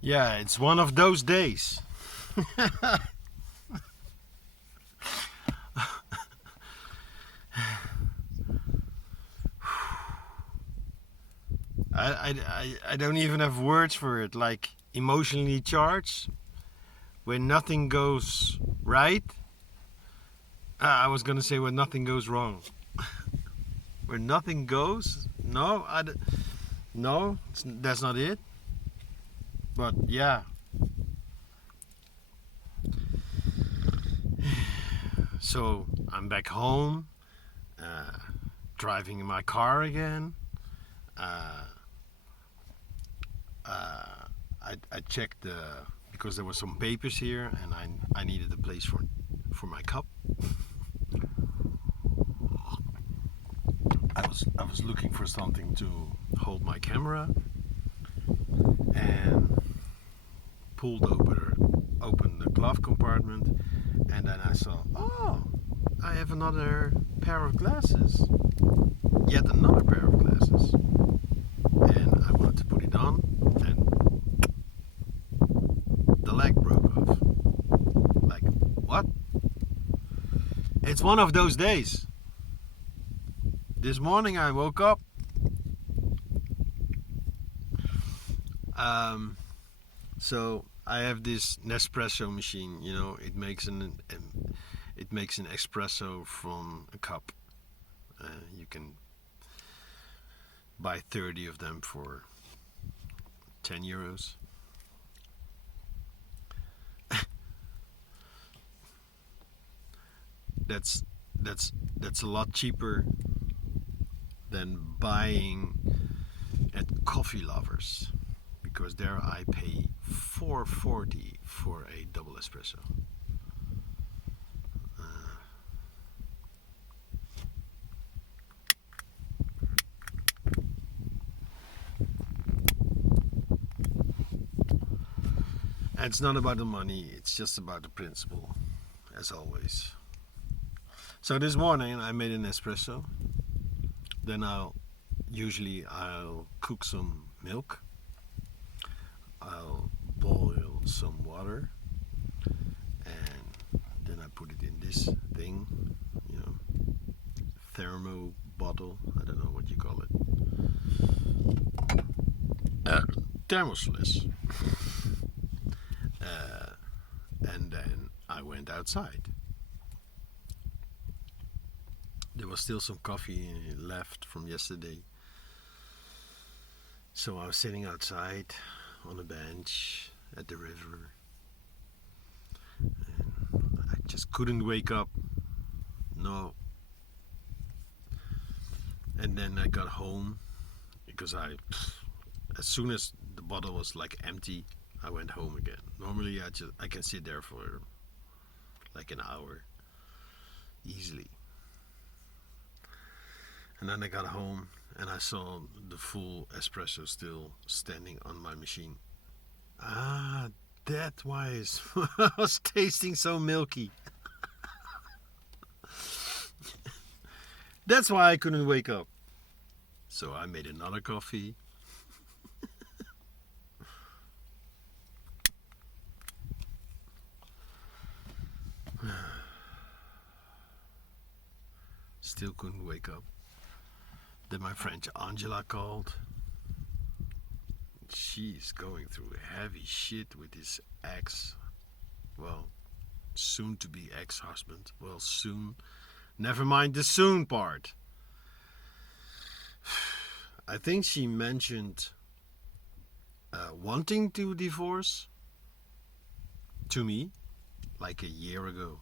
Yeah, it's one of those days. I don't even have words for it. Like emotionally charged, when nothing goes right. I was gonna say when nothing goes wrong. Where nothing goes? No, no, that's not it. But yeah, so I'm back home, uh, driving in my car again. Uh, I checked because there were some papers here, and I needed a place for my cup. I was looking for something to hold my camera, and pulled open the glove compartment, and then I saw, oh, I have another pair of glasses. Yet another pair of glasses. And I wanted to put it on, and the leg broke off. Like, what? It's one of those days. This morning I woke up. So I have this Nespresso machine. You know, it makes an espresso from a cup. You can buy 30 of them for 10 euros. That's a lot cheaper than buying at Coffee Lovers, because there I pay 4.40 for a double espresso. And it's not about the money, it's just about the principle, as always. So this morning I made an espresso. Then I'll cook some milk. I'll boil some water, and then I put it in this thing, you know, thermo bottle. I don't know what you call it. Thermos. And then I went outside. There was still some coffee left from yesterday. So I was sitting outside on a bench at the river. And I just couldn't wake up. No. And then I got home because as soon as the bottle was like empty, I went home again. Normally I can sit there for like an hour easily. And then I got home and I saw the full espresso still standing on my machine. Ah, that's why it was tasting so milky. That's why I couldn't wake up. So I made another coffee. Still couldn't wake up. Then my friend Angela called. She's going through heavy shit with his ex. Well, soon to be ex-husband. Well, soon. Never mind the soon part. I think she mentioned wanting to divorce to me like a year ago.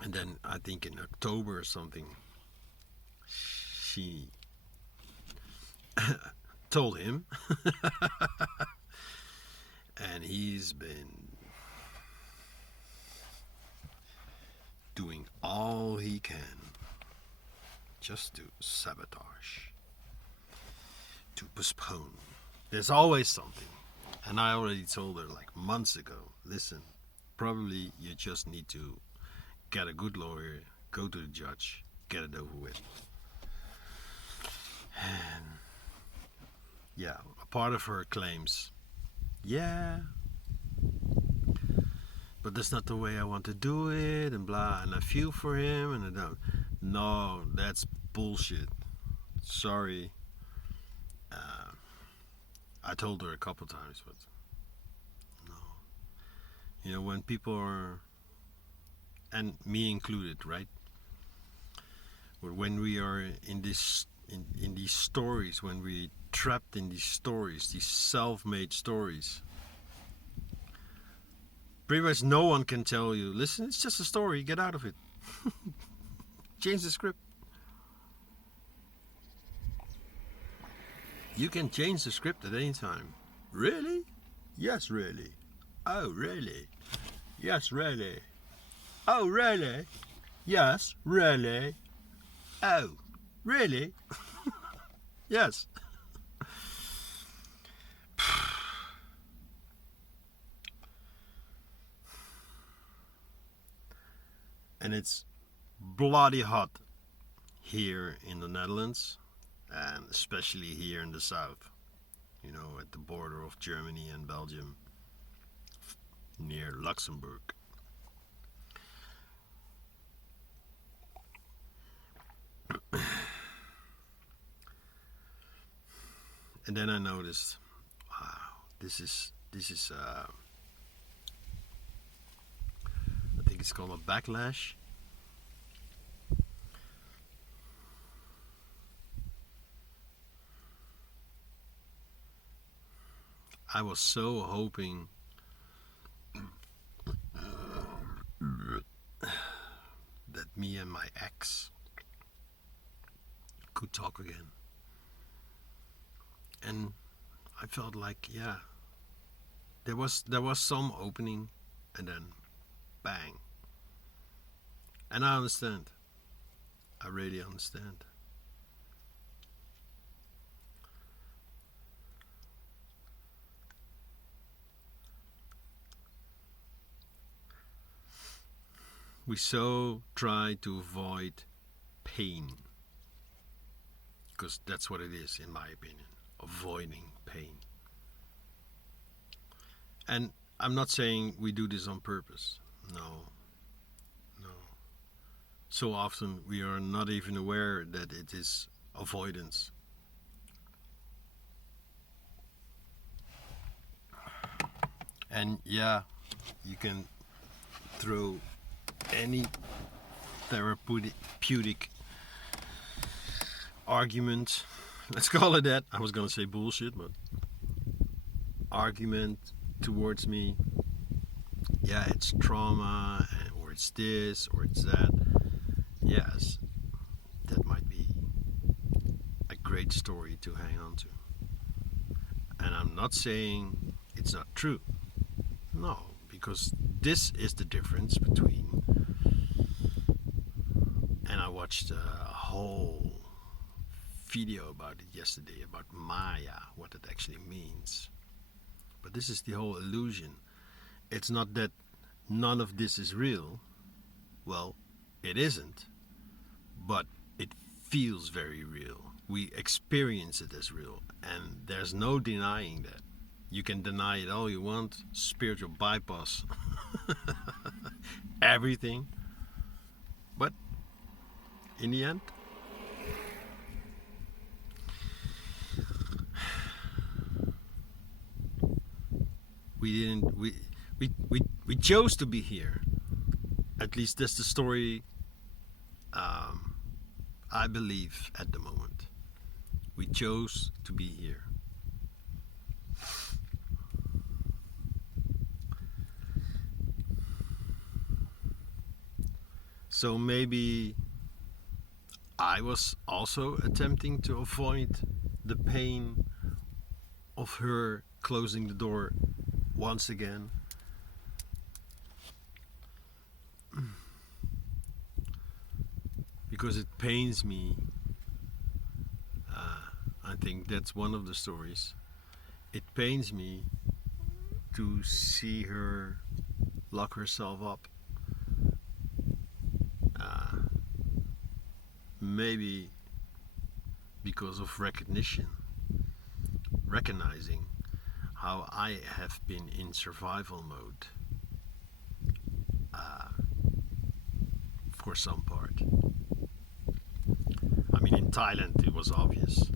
And then I think in October or something, she told him. And he's been doing all he can just to sabotage, to postpone. There's always something. And I already told her like months ago, listen, probably you just need to get a good lawyer, go to the judge, get it over with. And Yeah, a part of her claims, yeah, but that's not the way I want to do it, and blah, and I feel for him, and I don't. No, that's bullshit. Sorry. Uh, I told her a couple times, but no. You know, when people are, and me included, right? When we are in this in these stories, when we trapped in these stories, these self-made stories, pretty much no one can tell you, listen, it's just a story, get out of it. Change the script. You can change the script at any time. Really? Yes, really. Oh, really? Yes, really. Oh, really? Yes, really. Oh, really? Yes. And it's bloody hot here in the Netherlands, and especially here in the south, you know, at the border of Germany and Belgium, near Luxembourg. And then I noticed, wow, this is I think it's called a backlash. I was so hoping that me and my ex could talk again. And I felt like, yeah, there was some opening, and then bang. And I understand. I really understand. We so try to avoid pain, because that's what it is, in my opinion, avoiding pain. And I'm not saying we do this on purpose. No, no. So often we are not even aware that it is avoidance. And yeah, you can throw any therapeutic argument, let's call it that. I was gonna say bullshit, but argument towards me. Yeah, it's trauma, or it's this, or it's that. Yes, that might be a great story to hang on to. And I'm not saying it's not true. No, because this is the difference between. And I watched a whole video about it yesterday, about Maya, what it actually means. But this is the whole illusion. It's not that none of this is real. Well, it isn't. But it feels very real. We experience it as real. And there's no denying that. You can deny it all you want. Spiritual bypass. Everything. But in the end, we chose to be here. At least that's the story I believe at the moment. We chose to be here. So maybe I was also attempting to avoid the pain of her closing the door once again. Because it pains me. I think that's one of the stories. It pains me to see her lock herself up. Maybe because of recognition recognizing how I have been in survival mode for some part. I mean, in Thailand it was obvious.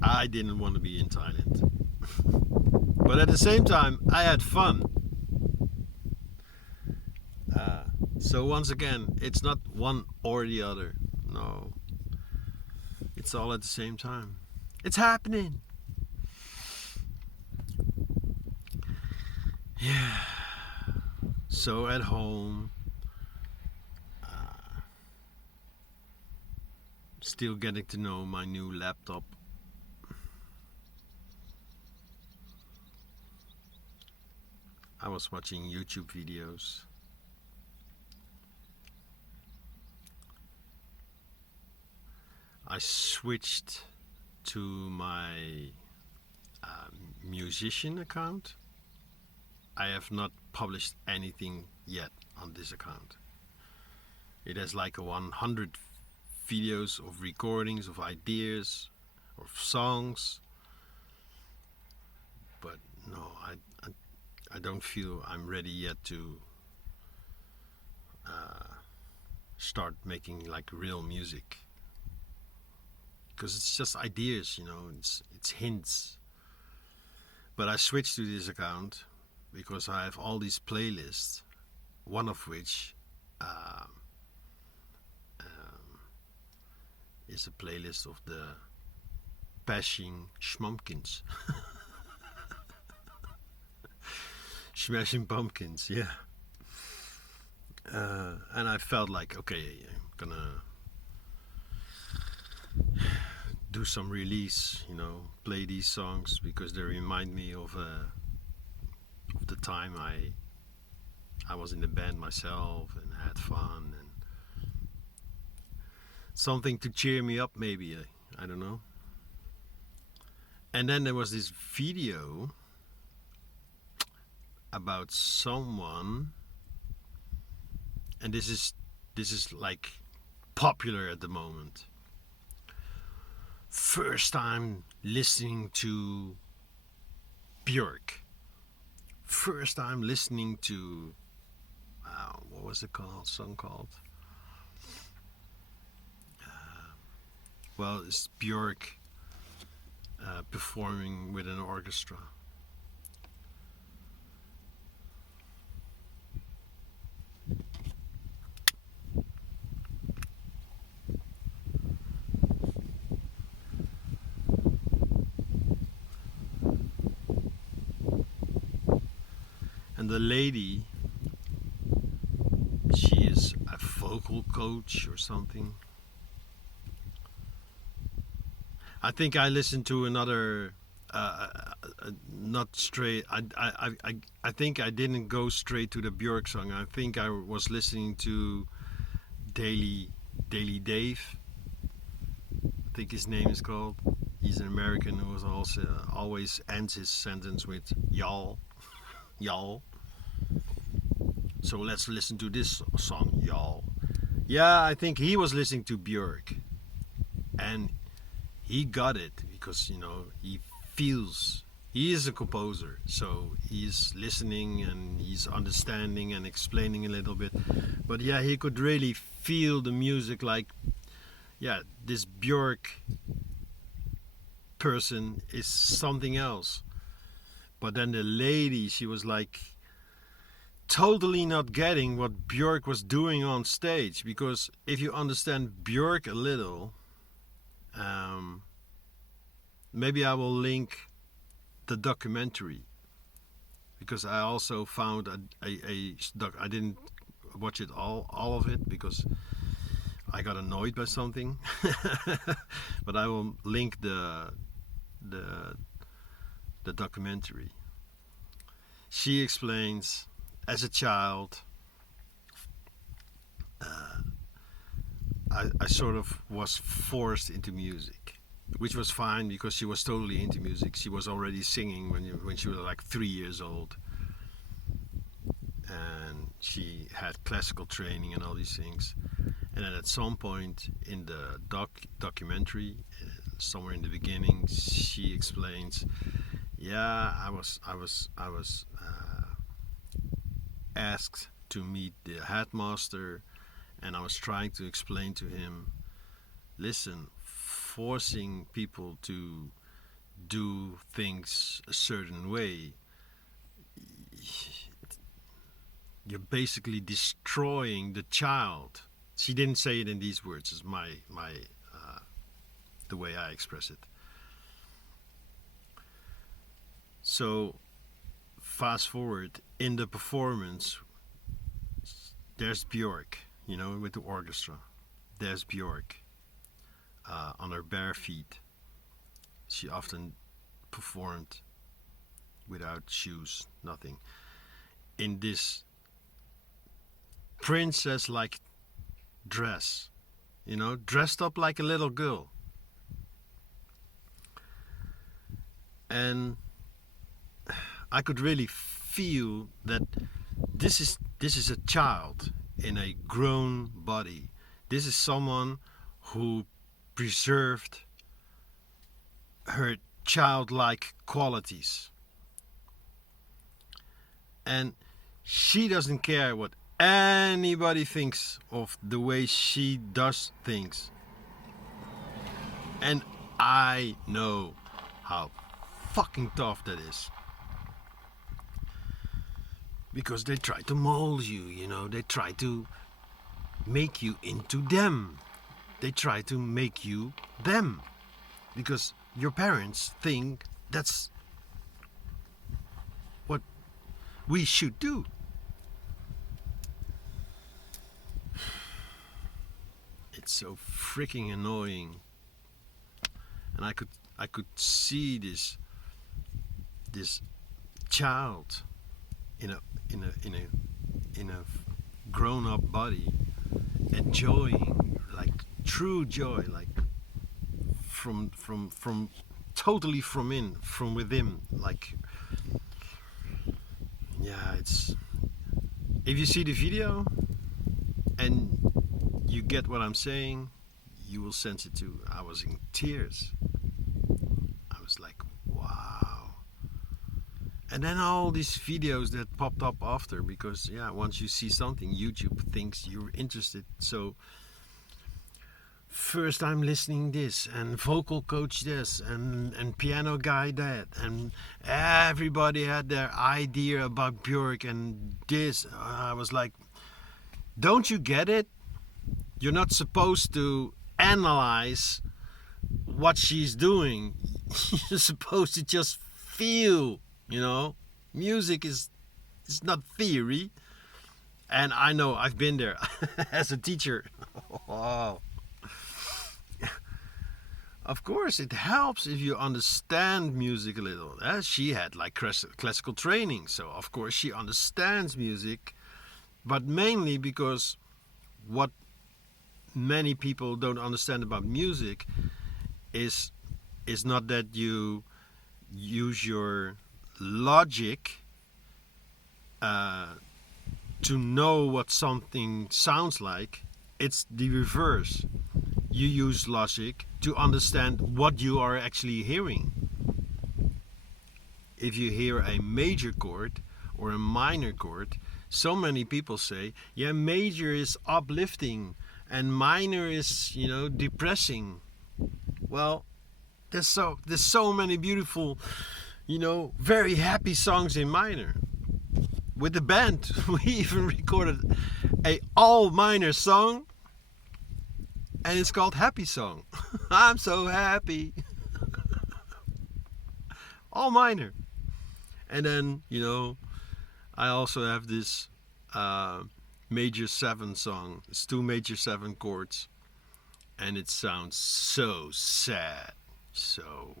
I didn't want to be in Thailand. But at the same time, I had fun. So once again, it's not one or the other. No. It's all at the same time. It's happening. Yeah. So at home, still getting to know my new laptop. I was watching YouTube videos. I switched to my musician account. I have not published anything yet on this account. It has like 100 videos of recordings, of ideas, of songs. But no, I don't feel I'm ready yet to start making like real music. Because it's just ideas, you know, it's hints. But I switched to this account because I have all these playlists, one of which is a playlist of the Bashing Schmumpkins. Smashing Pumpkins, yeah. And I felt like, okay, I'm gonna do some release, you know, play these songs because they remind me of the time I was in the band myself and had fun and something to cheer me up, maybe. I don't know. And then there was this video about someone, and this is like popular at the moment. First time listening to Björk. First time listening to what was the song called? Well, it's Björk performing with an orchestra. And the lady, she is a vocal coach or something. I think I listened to another, not straight. I think I didn't go straight to the Björk song. I think I was listening to Daily Dave. I think his name is called. He's an American who was also always ends his sentence with y'all. Y'all. So let's listen to this song, y'all. Yeah, I think he was listening to Björk. And he got it because, you know, he is a composer. So he's listening and he's understanding and explaining a little bit. But yeah, he could really feel the music like, yeah, this Björk person is something else. But then the lady, she was like totally not getting what Björk was doing on stage, because if you understand Björk a little, maybe I will link the documentary, because I also found I didn't watch it all of it because I got annoyed by something. But I will link the documentary. She explains, as a child, I sort of was forced into music, which was fine because she was totally into music. She was already singing when she was like 3 years old, and she had classical training and all these things. And then at some point in the documentary, somewhere in the beginning, she explains, "Yeah, I was asked to meet the headmaster, and I was trying to explain to him, listen, forcing people to do things a certain way, you're basically destroying the child." She didn't say it in these words. It's my the way I express it. So fast forward in the performance, there's Björk, with the orchestra. There's Björk on her bare feet. She often performed without shoes, nothing, in this princess-like dress, dressed up like a little girl. And I could really feel that this is a child in a grown body. This is someone who preserved her childlike qualities. And she doesn't care what anybody thinks of the way she does things. And I know how fucking tough that is. Because they try to mold you, they try to make you into them. They try to make you them. Because your parents think that's what we should do. It's so freaking annoying. And I could see this child in a grown-up body enjoying, like, true joy, like from totally from within. Like, yeah, it's, if you see the video and you get what I'm saying, you will sense it too. I was in tears. I was like, wow. And then all these videos that popped up after, because once you see something, YouTube thinks you're interested. So first I'm listening this, and vocal coach this, and piano guy that, and everybody had their idea about Björk and this. I was like, don't you get it? You're not supposed to analyze what she's doing. You're supposed to just feel, Music is not theory. And I know, I've been there as a teacher. Wow. Of course, it helps if you understand music a little. She had like classical training, so of course she understands music. But mainly because what many people don't understand about music is not that you use your logic to know what something sounds like. It's the reverse. You use logic to understand what you are actually hearing. If you hear a major chord or a minor chord, so many people say, major is uplifting and minor is, depressing. Well, there's so many beautiful, very happy songs in minor. With the band, we even recorded a all minor song, and it's called Happy Song. I'm so happy. All minor. And then, I also have this major 7 song. It's 2 major 7 chords, and it sounds so sad. So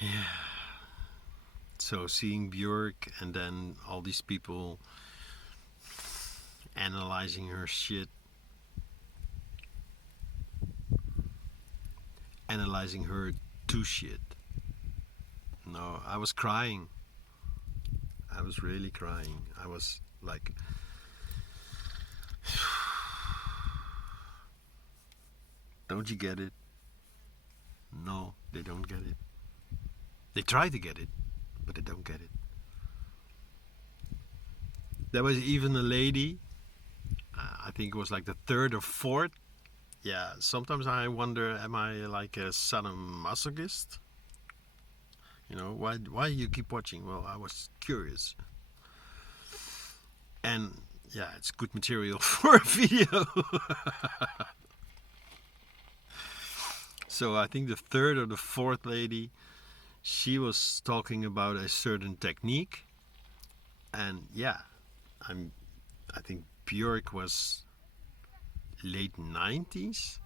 yeah. So seeing Björk and then all these people analyzing her shit, analyzing her to shit. No, I was crying. I was really crying. I was like, Don't you get it? No, they don't get it. They try to get it, but they don't get it. There was even a lady, I think it was like the third or fourth. Yeah, sometimes I wonder, am I like a sadomasochist? You know, why you keep watching? Well, I was curious. And yeah, it's good material for a video. So I think the third or the fourth lady, she was talking about a certain technique. And yeah, I think Björk was late 90s,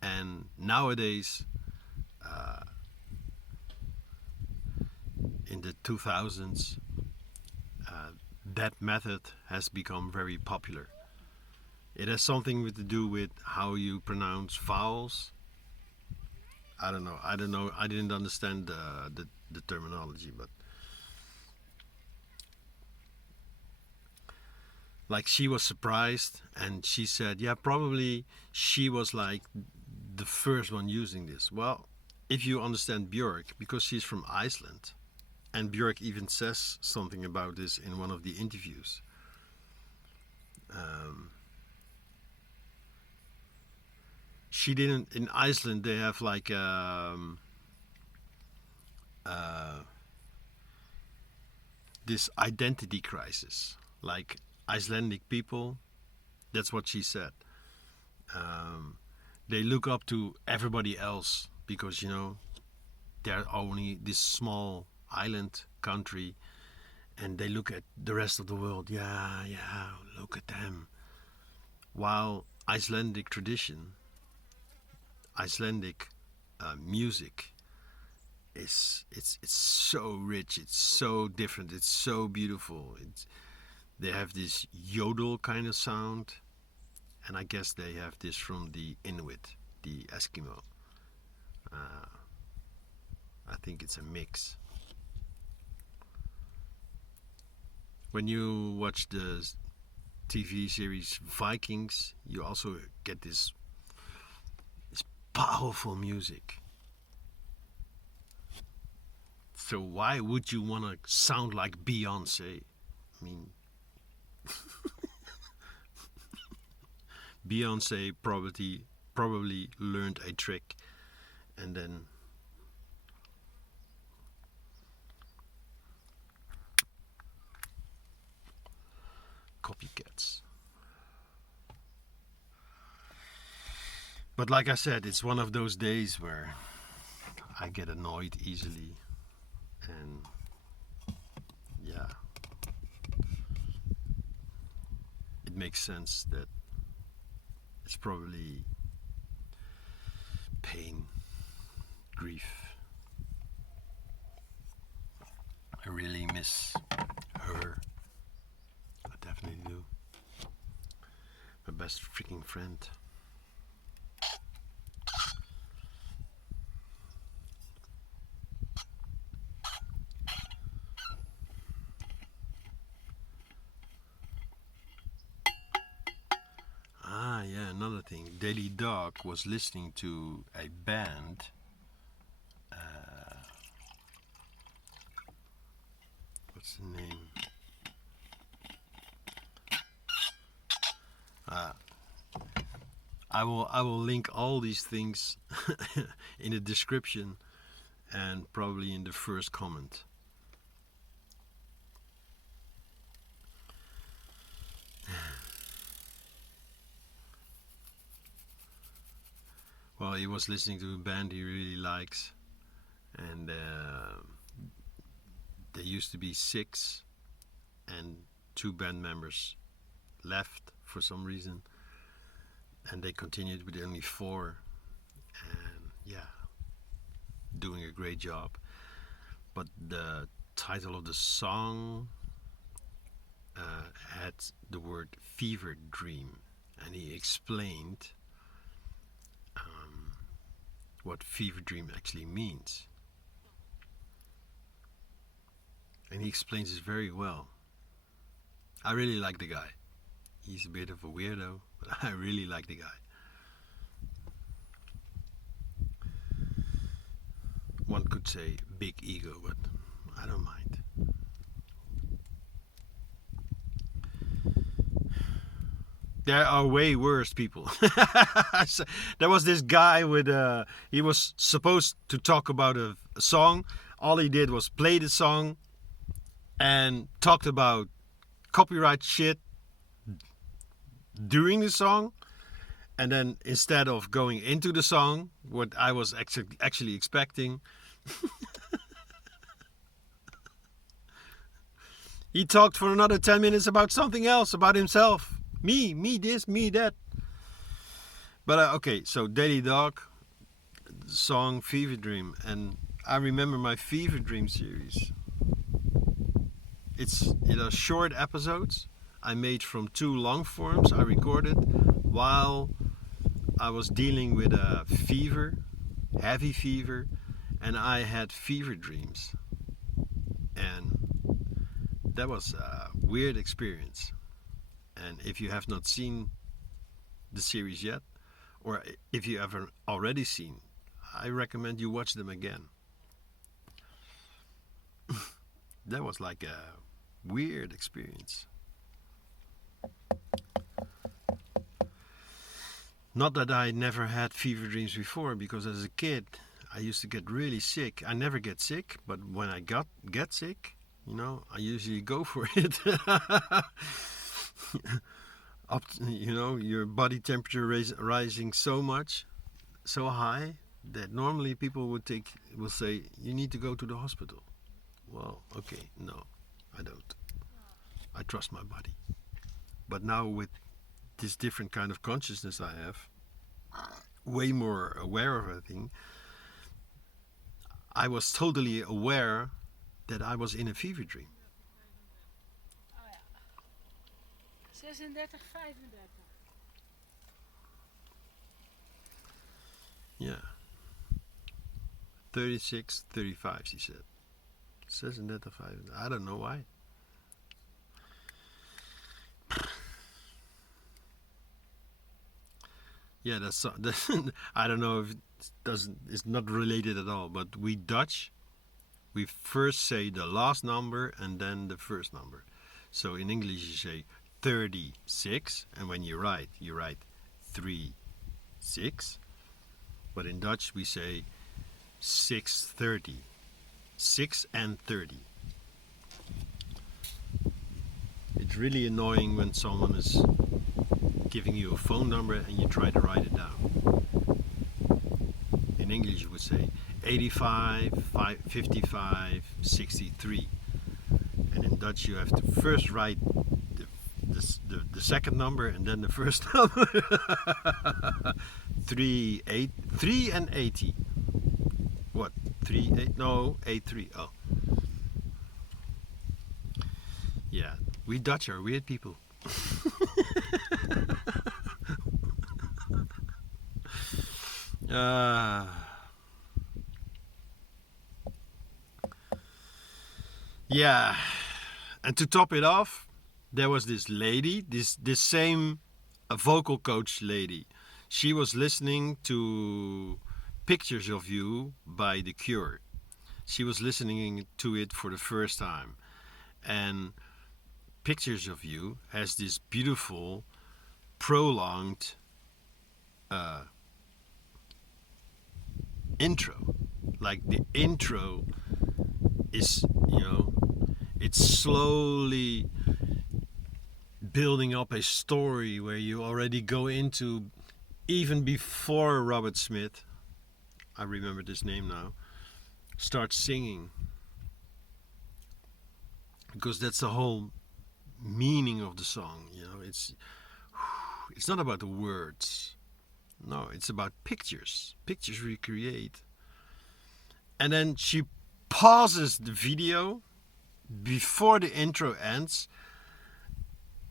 and nowadays in the 2000s that method has become very popular. It has something to do with how you pronounce vowels. I don't know. I didn't understand the terminology, but like she was surprised and she said, yeah, probably she was like the first one using this. Well, if you understand Björk, because she's from Iceland, and Björk even says something about this in one of the interviews. She didn't. In Iceland, they have like this identity crisis. Like Icelandic people, that's what she said. They look up to everybody else because they're only this small island country, and they look at the rest of the world. Yeah, look at them. While Icelandic tradition, Icelandic music it's so rich, it's so different, it's so beautiful. They have this yodel kind of sound, and I guess they have this from the Inuit, the Eskimo. I think it's a mix. When you watch the TV series Vikings, you also get this powerful music. So why would you want to sound like Beyonce? I mean, Beyonce probably learned a trick and then copycats. But like I said, it's one of those days where I get annoyed easily, and yeah, it makes sense that it's probably pain, grief. I really miss her. I definitely do. My best freaking friend. Yeah, another thing. Daily Dog was listening to a band. What's the name? I will link all these things in the description and probably in the first comment. Well, he was listening to a band he really likes, and there used to be 6, and 2 band members left for some reason, and they continued with only 4, and yeah, doing a great job. But the title of the song had the word fever dream, and he explained what fever dream actually means. And he explains this very well. I really like the guy. He's a bit of a weirdo, but I really like the guy. One could say big ego, but I don't mind. There are way worse people. There was this guy with he was supposed to talk about a song. All he did was play the song and talked about copyright shit during the song. And then instead of going into the song, what I was actually expecting, he talked for another 10 minutes about something else, about himself. Me this, me that. But okay, so Daily Dog, song Fever Dream. And I remember my Fever Dream series. It are short episodes I made from 2 long forms I recorded while I was dealing with a fever, heavy fever, and I had fever dreams. And that was a weird experience. And if you have not seen the series yet, or if you have already seen, I recommend you watch them again. That was like a weird experience. Not that I never had fever dreams before, because as a kid I used to get really sick. I never get sick, but when I get sick, I usually go for it. Your body temperature rising so much, so high, that normally people will say you need to go to the hospital. Well, okay, no, I don't. I trust my body. But now with this different kind of consciousness I have, way more aware of everything, I was totally aware that I was in a fever dream. 36, 35. Yeah. 36, 35, she said. 36, 35. I don't know why. Yeah, that's I don't know if it's not related at all, but we Dutch, we first say the last number and then the first number. So in English you say 36, and when you write 3, 6. But in Dutch we say 6:30. 6 and 30. It's really annoying when someone is giving you a phone number and you try to write it down. In English you would say 85, 55, 63. And in Dutch you have to first write the second number and then the first number. 3 and 80. What? 3 8? No, 83. Oh. Yeah, we Dutch are weird people. Yeah, and to top it off, there was this lady, this same vocal coach lady. She was listening to Pictures of You by The Cure. She was listening to it for the first time. And Pictures of You has this beautiful, prolonged intro. Like the intro is, it's slowly building up a story where you already go into, even before Robert Smith, I remember this name now, starts singing. Because that's the whole meaning of the song, it's not about the words. No, it's about pictures we create. And then she pauses the video before the intro ends,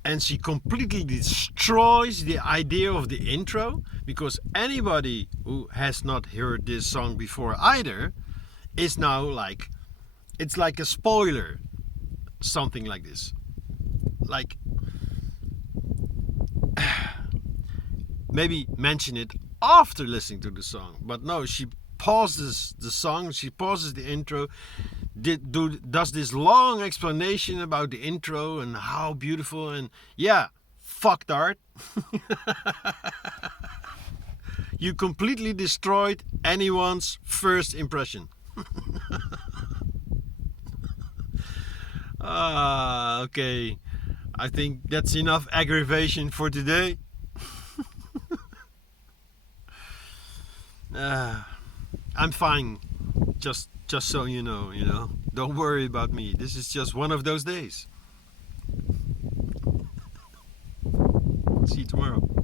and she completely destroys the idea of the intro, because anybody who has not heard this song before either is now like, it's like a spoiler, something like this. Like, maybe mention it after listening to the song. But no, she pauses the song, she pauses the intro, does this long explanation about the intro and how beautiful, and yeah, fucked art. You completely destroyed anyone's first impression. Okay. I think that's enough aggravation for today. I'm fine. Just so you know. Don't worry about me. This is just one of those days. See you tomorrow.